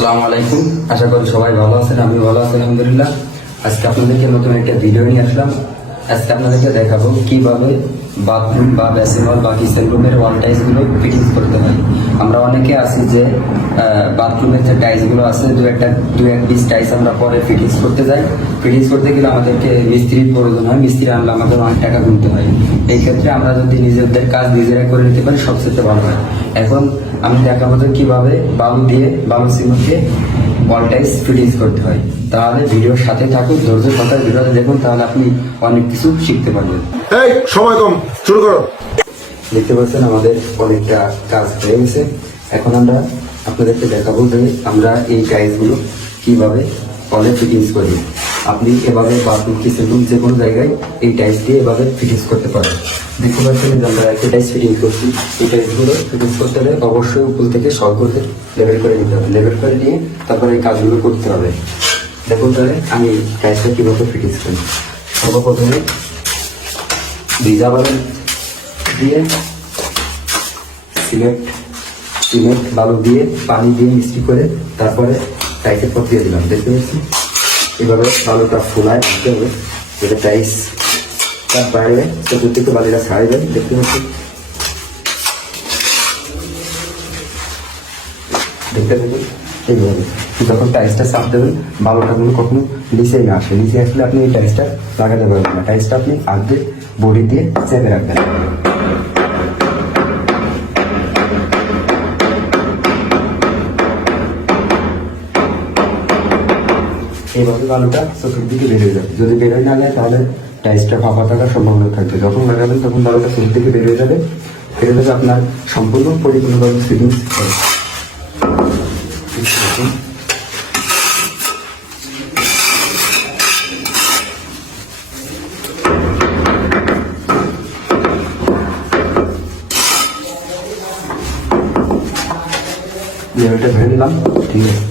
আসসালামু আলাইকুম। আশা করি সবাই ভালো আছেন আমি ভালো আছি, আলহামদুলিল্লাহ। আজকে আপনাদেরকে নতুন একটা ভিডিও নিয়ে আসলাম। আজকে আপনাদেরকে দেখাবো কীভাবে বাথরুম বা বেসিন হল বা কিচেন রুমের ওয়াল টাইলসগুলো ফিটিংস করতে হয়। আমরা অনেকে আছি যে বাথরুমের যে টাইলসগুলো আছে, দু একটা, দু এক পিস টাইলস আমরা পরে ফিটিংস করতে যাই। ফিটিংস করতে গেলে আমাদেরকে মিস্ত্রির প্রয়োজন হয়। মিস্ত্রি আনলে আমাদের অনেক টাকা গুনতে হয়। এই ক্ষেত্রে আমরা যদি নিজেদের কাজ নিজেরা করে নিতে পারি, সবচেয়ে ভালো হয়। এখন আমি দেখাবো যে কীভাবে বালু দিয়ে, বালু সিমেন্ট ওয়াল ফিটিংস করতে হয়। তাহলে ভিডিওর সাথে থাকুন ধৈর্য কথা ভিডিওটা দেখুন তাহলে আপনি অনেক কিছু শিখতে পারবেন। এই সময় কম শুরু করো। দেখতে পাচ্ছেন আমাদের অনেকটা কাজ হয়ে গেছে। এখন আমরা আপনাদেরকে দেখাবো যে আমরা এই টাইলসগুলো কীভাবে কলে ফিটিংস করি। আপনি এভাবে বাথরুম কিচেন রুম যে কোনো জায়গায় এই টাইলস দিয়ে এভাবে ফিটিংস করতে পারেন। পাচ্ছেন যে আমরা একটা টাইলস ফিটিংস করছি। এই টাইলসগুলো ফিটিংস করতে হলে অবশ্যই উপর থেকে সব করতে লেভেল করে নিতে হবে। লেভেল করে নিয়ে তারপরে এই কাজগুলো করতে হবে। দেখুন তাহলে আমি টাইলসটা কীভাবে ফিটিংস করি। সর্বপ্রথমে ভিজা বালু দিয়ে সিমেন্ট সিমেন্ট বালু দিয়ে পানি দিয়ে মিক্সি করে তারপরে টাইসের পর দিয়ে দিলাম। দেখতে পাচ্ছি এভাবে বালুটা ফুলায় দিতে হবে। যেটা টাইস তার বাইরে চতুর্দিকে বালিটা ছাড়াই দেয় দেখতে পাচ্ছি। দেখতে পাচ্ছি এইভাবে যখন টাইসটা চাপ দেবেন, বালুটা কোনো কখনো নিচে না আসে। নিচে আসলে আপনি এই টাইসটা লাগাতে পারবেন না। টাইসটা আপনি আগে বডি দিয়ে চেপে রাখবেন। এইভাবে বালুটা চতুর্দিকে দিকে হয়ে যাবে। যদি হয়ে না যায় তাহলে টাইসটা ফাঁপা থাকার সম্ভাবনা থাকবে। যখন লাগাবেন, তখন বালুটা চতুর্দিকে বের হয়ে যাবে। বের হয়ে যাবে আপনার সম্পূর্ণ পরিপূর্ণভাবে ফিটিংস হবে লেভেলটা ঠিক আছে।